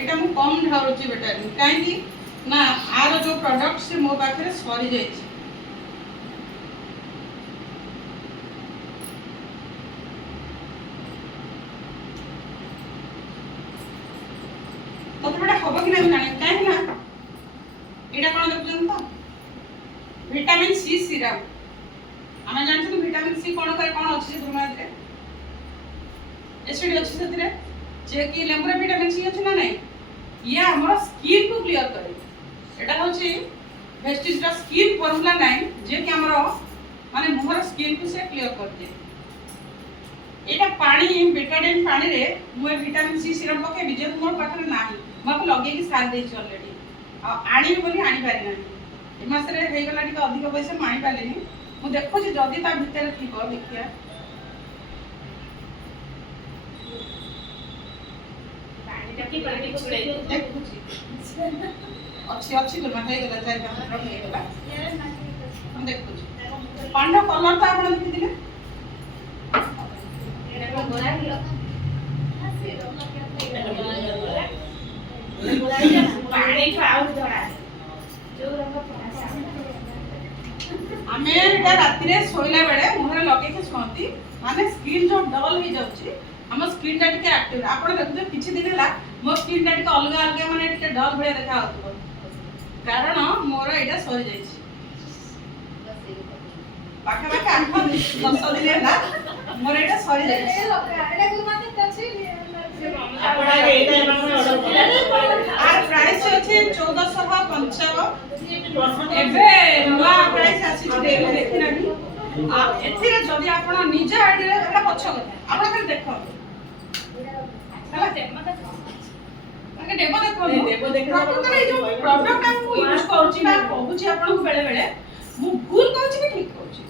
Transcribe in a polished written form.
এটা মু কম ঢালুছি ভিটামিন কাହିଁକି না आर जो प्रोडक्ट से मो पाखे सरी जाइए कतटा हम कि नहीं जाने कहीं ना यहाँ कौन देखुन तो विटामिन सी सीरम आम जानते तो विटामिन सी कौन करे कौन अच्छे गुरुमाद एसिड अच्छे से जे कि लेंबू विटामिन सी अच्छे ना नहीं ये हमर स्किन को क्लियर करे एटा होची वेस्टिज रा स्किन फॉर्मूला 9 जे कि हमर माने मुहर स्किन को से क्लियर कर दे एटा पानी बेटाडिन पानी रे मु विटामिन सी सीरम पके बिजे मोर पाखरे नाही मको लगे कि सार देछि ऑलरेडी आनी बोली आनी पारि नाही ए मास रे हे गला टिक अधिक पैसा मानी पालेनी मु देखो जे जदी ता भीतर थिबो देखिया की पानी को छुड़ाई देखुची अच्छी अच्छी तो माथे गला जाय का हे गला हम देखुची पांडा कलर तो आपण देखि दिले एटा को गोरा हिलो पानी को आउट धरा जो रंग आमे एटा राति रे सोइला बेले मुहरे लगे के सोंती माने स्किन जो डल हो जाउची हम स्किन टा टिके एक्टिव आपण देखु किछि दिन ला मो स्किन टा टिके अलग अलग माने टिके डल भले देखा होतो कारण मोर एटा सरी जाइछि पाखा पाखा 10 दिन ला मोर एटा सरी जाइछि एटा गुरुमाते तछि आपण एटा ऑर्डर आर प्राइस अछि 1455 एबे नुआ प्राइस आसी देखि देखिनानी आ एथिरे जदी आपण निज आईडी रे एटा पछ କଥା आपण खाली देखो देव देखो प्रकृତରେ जो प्रोडक्ट हम यूज करछि बा कहूछि आपण को बेले बेले मु भूल कहछि कि ठीक कहछि